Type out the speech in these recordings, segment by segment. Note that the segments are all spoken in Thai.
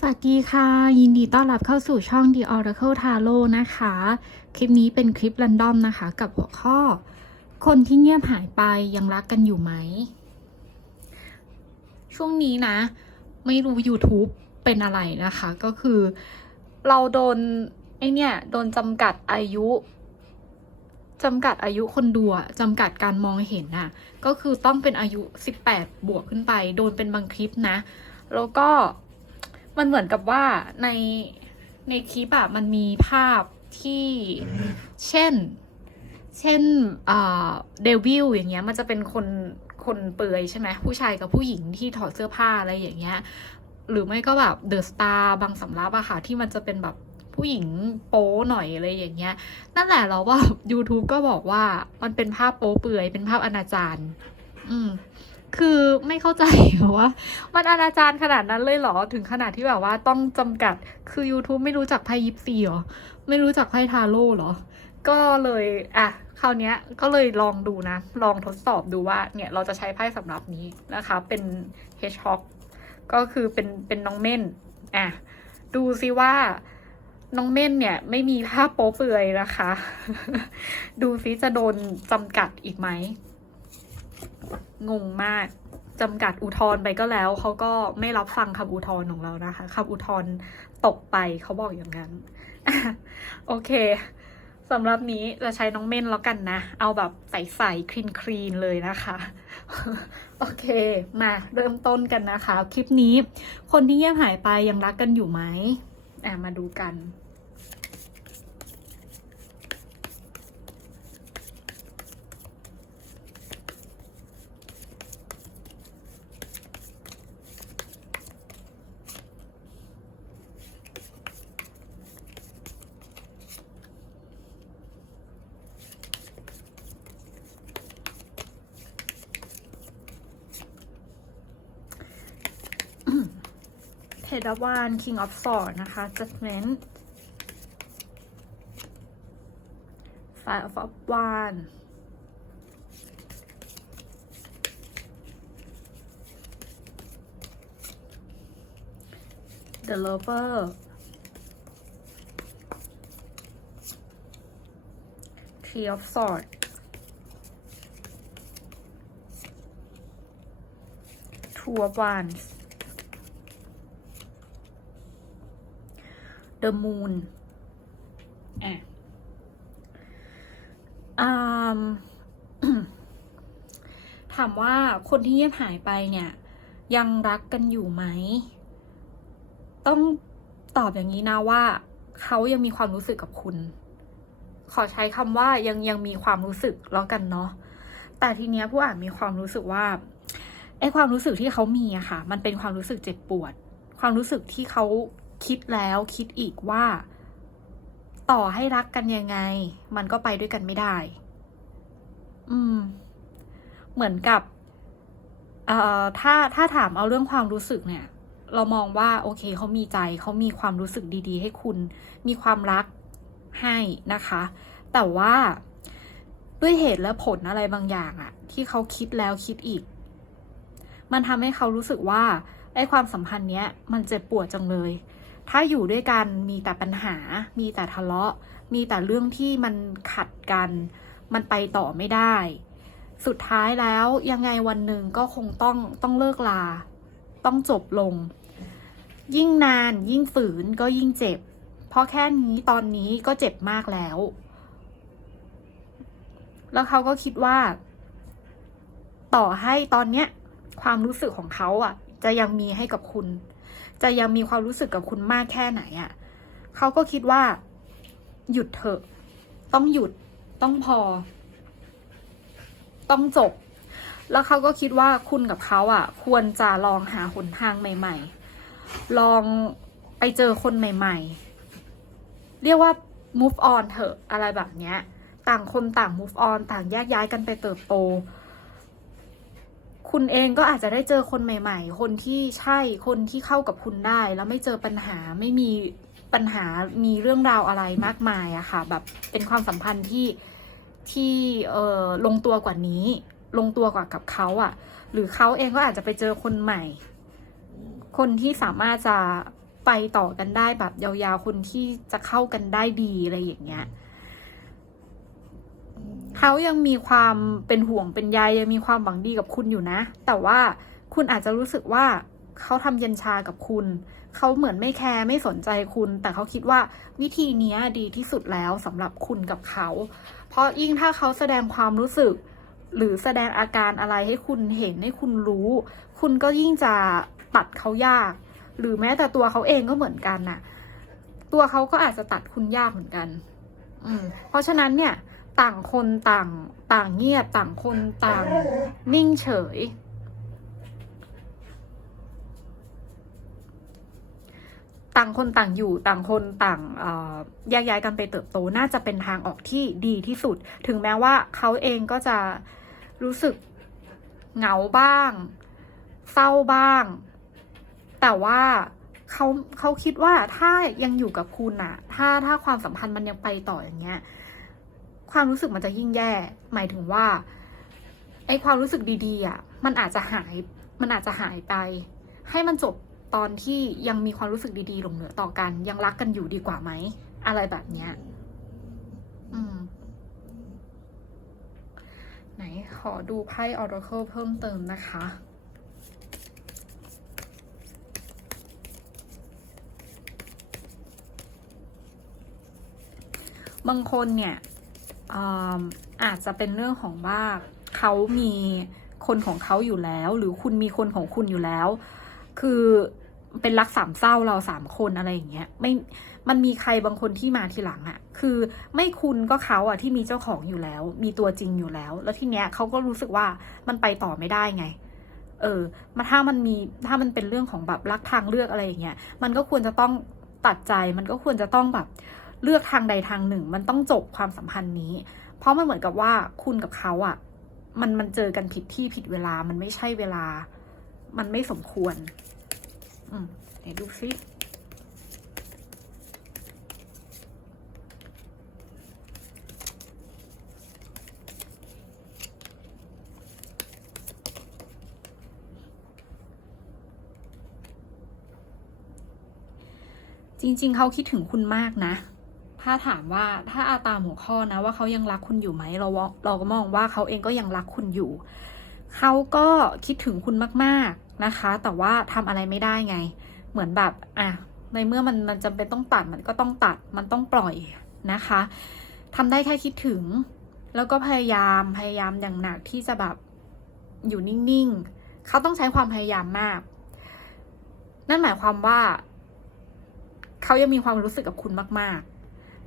สวัสดีค่ะ ยินดีต้อนรับเข้าสู่ช่อง The Oracle Tarot นะคะ คลิปนี้เป็นคลิป r รนดอมนะคะ กับหัวข้อ คนที่เงียบหายไปยังรักกันอยู่ไหม ช่วงนี้นะ ไม่รู้ YouTube เป็นอะไรนะคะ ก็คือเราโดน ไอเนี่ย โดนจำกัดอายุจำกัดอายุคนดูจำกัดการมองเห็นน่ะ ก็คือต้องเป็นอายุ 18 บวกขึ้นไป โดนเป็นบางคลิปนะ แล้วก็ มันเหมือนกับว่าในในคลิปอะมันมีภาพที่เช่น เช่นเดวิลอย่างเงี้ย มันจะเป็นคนคนเปลือยใช่ไหมผู้ชายกับผู้หญิงที่ถอดเสื้อผ้าอะไรอย่างเงี้ย หรือไม่ก็แบบเดอะสตาร์บางสำรับอะค่ะที่มันจะเป็นแบบผู้หญิงโป๊หน่อยอะไรอย่างเงี้ย นั่นแหละเราว่า YouTube ก็บอกว่ามันเป็นภาพโป๊เปลือยเป็นภาพอนาจารอืม เข้าใจว่า มันอนาจารขนาดนั้นเลยเหรอ ถึงขนาดที่แบบว่าต้องจำกัดคือ YouTube ไม่รู้จักไพ่ยิปซีหรอ ไม่รู้จักไพ่ทาโร่เหรอ ก็เลยอะคราวเนี้ยก็เลยลองดูนะ ลองทดสอบดูว่าเนี่ยเราจะใช้ไพ่สำหรับนี้นะคะ เป็น Hedgehog ก็คือเป็นเป็นน้องเม่นอะดูซิว่าน้องเม่นเนี่ย ไม่มีภาพโป๊เปลือยนะคะ ดูซิจะโดนจำกัดอีกไหม งงมาก จำกัดอุทธรณ์ไปก็แล้ว เขาก็ไม่รับฟังคำอุทธรณ์ของเรานะคะคำอุทธรณ์ตกไปเขาบอกอย่างนั้น โอเคสำหรับนี้จะใช้น้องเม่นแล้วกันนะ เอาแบบใสๆคลีนคลีนๆเลยนะคะ โอเค มาเริ่มต้นกันนะคะ คลิปนี้ คนที่เงียบหายไปยังรักกันอยู่ไหมอะมาดูกัน เพดาวาน King of Swords นะคะ Judgment Five of Wands The Lover Three of Swords Two of Wands The Moon อะอืมถามว่าคนที่เงียบหายไปเนี่ย ยังรักกันอยู่ไหม ต้องตอบอย่างนี้นะว่า เขายังมีความรู้สึกกับคุณ ขอใช้คำว่ายังยังมีความรู้สึกแล้วกันเนาะแต่ทีเนี้ยผู้อ่านมีความรู้สึกว่าไอ้ความรู้สึกที่เขามีอะค่ะ มันเป็นความรู้สึกเจ็บปวด ความรู้สึกที่เขา คิดแล้วคิดอีกว่า ต่อให้รักกันยังไง มันก็ไปด้วยกันไม่ได้ อืม เหมือนกับเอ่อถ้าถ้าถามเอาเรื่องความรู้สึกเนี่ย เรามองว่าโอเคเขามีใจเขามีความรู้สึกดี ๆ ให้คุณ มีความรักให้นะคะ แต่ว่าด้วยเหตุและผลอะไรบางอย่างอะที่เขาคิดแล้วคิดอีก มันทำให้เขารู้สึกว่าไอ้ความสัมพันธ์เนี้ย มันเจ็บปวดจังเลย ถ้าอยู่ด้วยกันมีแต่ปัญหา มีแต่ทะเลาะ มีแต่เรื่องที่มันขัดกัน มันไปต่อไม่ได้ สุดท้ายแล้วยังไงวันหนึ่งก็คงต้องต้องเลิกลา ต้องจบลง ยิ่งนานยิ่งฝืนก็ยิ่งเจ็บ เพราะแค่นี้ตอนนี้ก็เจ็บมากแล้ว แล้วเขาก็คิดว่า ต่อให้ตอนเนี้ยความรู้สึกของเขาอะ จะยังมีให้กับคุณ จะยังมีความรู้สึกกับคุณมากแค่ไหนอะ่ะเขาก็คิดว่า หยุดเถอะ ต้องหยุดต้องพอ ต้องจบ แล้วเขาก็คิดว่าคุณกับเขาอะ่ะ ควรจะลองหาหนทางใหม่ ๆ ลองไปเจอคนใหม่ ๆ เรียกว่า move on เถอะอะไรแบบเนี้ย ต่างคนต่าง move on ต่างแยกย้ายกันไปเติบโต คุณเองก็อาจจะได้เจอคนใหม่ ๆ คนที่ใช่คนที่เข้ากับคุณได้ แล้วไม่เจอปัญหาไม่มีปัญหามีเรื่องราวอะไรมากมายอะค่ะ แบบเป็นความสัมพันธ์ที่ที่เอ่อลงตัวกว่านี้ ลงตัวกว่ากับเขาอะหรือเขาเองก็อาจจะไปเจอคนใหม่ คนที่สามารถจะไปต่อกันได้แบบยาวๆ คนที่จะเข้ากันได้ดีอะไรอย่างเงี้ย เขายังมีความเป็นห่วงเป็นใยยังมีความหวังดีกับคุณอยู่นะ แต่ว่าคุณอาจจะรู้สึกว่าเขาทำเย็นชากับคุณ เขาเหมือนไม่แคร์ไม่สนใจคุณ แต่เขาคิดว่าวิธีนี้ดีที่สุดแล้วสำหรับคุณกับเขา เพราะยิ่งถ้าเขาแสดงความรู้สึก หรือแสดงอาการอะไรให้คุณเห็นให้คุณรู้ คุณก็ยิ่งจะตัดเขายาก หรือแม้แต่ตัวเขาเองก็เหมือนกันน่ะ ตัวเขาก็อาจจะตัดคุณยากเหมือนกัน อืม เพราะฉะนั้นเนี่ย ต่างคนต่างต่างเงียบต่างคนต่างนิ่งเฉย ต่างคนต่างอยู่ต่างคนต่างเอ่อแยกย้ายกันไปเติบโตน่าจะเป็นทางออกที่ดีที่สุด ถึงแม้ว่าเขาเองก็จะรู้สึกเหงาบ้าง เศร้าบ้าง แต่ว่าเขาเขาคิดว่าถ้ายังอยู่กับคุณอะถ้าถ้าความสัมพันธ์มันยังไปต่ออย่างเงี้ย ความรู้สึกมันจะยิ่งแย่ หมายถึงว่าไอ้ความรู้สึกดีๆอะมันอาจจะหาย มันอาจจะหายไป ให้มันจบตอนที่ยังมีความรู้สึกดีๆหลงเหลือต่อกัน ยังรักกันอยู่ดีกว่าไหม อะไรแบบเนี้ย อืม ไหนขอดูไพ่ Oracle เพิ่มเติมนะคะบางคนเนี่ย อาอาจจะเป็นเรื่องของว่าเขามีคนของเขาอยู่แล้ว หรือคุณมีคนของคุณอยู่แล้ว คือเป็นรักสามเศร้าเราสามคนอะไรอย่างเงี้ยไม่มันมีใครบางคนที่มาทีหลังอะ่ะ คือไม่คุณก็เขาอะ่ะที่มีเจ้าของอยู่แล้ว มีตัวจริงอยู่แล้ว แล้วทีเนี้ยเขาก็รู้สึกว่ามันไปต่อไม่ได้ไง เออมาถ้ามันมีถ้ามันเป็นเรื่องของแบบรักทางเลือกอะไรอย่างเงี้ยมันก็ควรจะต้องตัดใจมันก็ควรจะต้องแบบ เลือกทางใดทางหนึ่ง มันต้องจบความสัมพันธ์นี้ เพราะมันเหมือนกับว่าคุณกับเขาอะ่ะ มันมันเจอกันผิดที่ผิดเวลา มันไม่ใช่เวลา มันไม่สมควร อืมเดี๋ยวดูซิจริงๆ เขาคิดถึงคุณมากนะ ถ้าถามว่าถ้าอาตามหัวข้อนะว่าเขายังรักคุณอยู่ไหมเราเราก็มองว่าเขาเองก็ยังรักคุณอยู่ เขาก็คิดถึงคุณมากๆนะคะ แต่ว่าทำอะไรไม่ได้ไง เหมือนแบบอะในเมื่อมันมันจำเป็นต้องตัดมันก็ต้องตัดมันต้องปล่อยนะคะทำได้แค่คิดถึง แล้วก็พยายามพยายามอย่างหนักที่จะแบบอยู่นิ่งๆ เขาต้องใช้ความพยายามมาก นั่นหมายความว่า เขายังมีความรู้สึกกับคุณมาก ๆ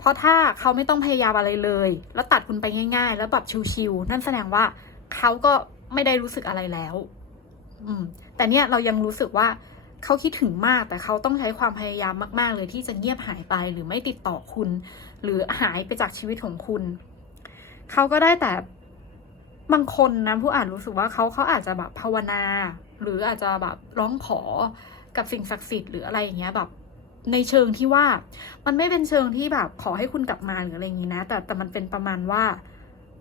เพราะถ้าเขาไม่ต้องพยายามอะไรเลย แล้วตัดคุณไปง่ายๆ แล้วแบบชิวๆนั่นแสดงว่าเขาก็ไม่ได้รู้สึกอะไรแล้ว อืม แต่เนี่ยเรายังรู้สึกว่าเขาคิดถึงมากแต่เขาต้องใช้ความพยายามมากๆ เลยที่จะเงียบหายไปหรือไม่ติดต่อคุณ หรือหายไปจากชีวิตของคุณ เขาก็ได้แต่บางคนนะผู้อ่านรู้สึกว่าเขาเขาอาจจะแบบภาวนา หรืออาจจะแบบร้องขอกับสิ่งศักดิ์สิทธิ์หรืออะไรอย่างเงี้ยแบบ ในเชิงที่ว่า มันไม่เป็นเชิงที่แบบขอให้คุณกลับมาหรืออะไรอย่างงี้นะ แต่แต่มันเป็นประมาณว่า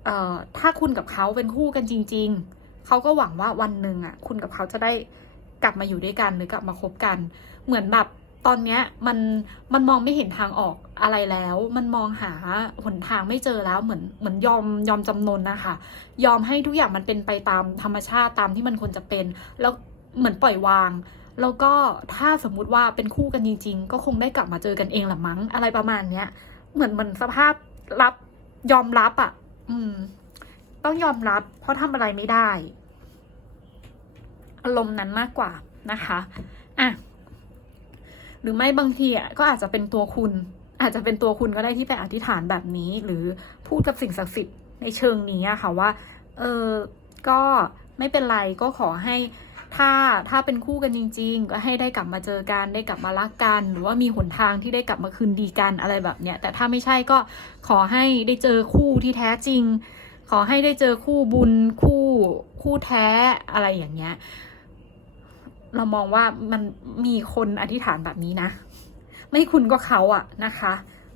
เอ่อถ้าคุณกับเขาเป็นคู่กันจริง ๆ เขาก็หวังว่าวันหนึ่งอะ คุณกับเขาจะได้กลับมาอยู่ด้วยกันหรือกลับมาคบกัน เหมือนแบบตอนเนี้ยมันมันมองไม่เห็นทางออกอะไรแล้ว มันมองหาหนทางไม่เจอแล้วเหมือนเหมือนยอมยอมจำนนนะคะ ยอมให้ทุกอย่างมันเป็นไปตามธรรมชาติตามที่มันควรจะเป็น แล้วเหมือนปล่อยวาง แล้วก็ถ้าสมมุติว่าเป็นคู่กันจริง ๆ ก็คงได้กลับมาเจอกันเองหละมั้งอะไรประมาณเนี้ย เหมือนมือนสภาพรับยอมรับอะ่ะ อืม ต้องยอมรับ เพราะทำอะไรไม่ได้ อารมณ์นั้นมากกว่านะคะอะหรือไม่บางทีอะก็อาจจะเป็นตัวคุณ อาจจะเป็นตัวคุณก็ได้ที่ไปอธิษฐานแบบนี้ หรือพูดกับสิ่งศักดิ์สิทธิ์ในเชิงนี้อะค่ะว่า เออก็ไม่เป็นไรก็ขอให้ ถ้าถ้าเป็นคู่กันจริง ๆ ก็ให้ได้กลับมาเจอกันได้กลับมารักกัน หรือว่ามีหนทางที่ได้กลับมาคืนดีกันอะไรแบบเนี้ยแต่ถ้าไม่ใช่ก็ขอให้ได้เจอคู่ที่แท้จริง ขอให้ได้เจอคู่บุญคู่คู่แท้อะไรอย่างเงี้ยเรามองว่ามันมีคนอธิษฐานแบบนี้นะ ไม่คุณก็เขาอะนะคะ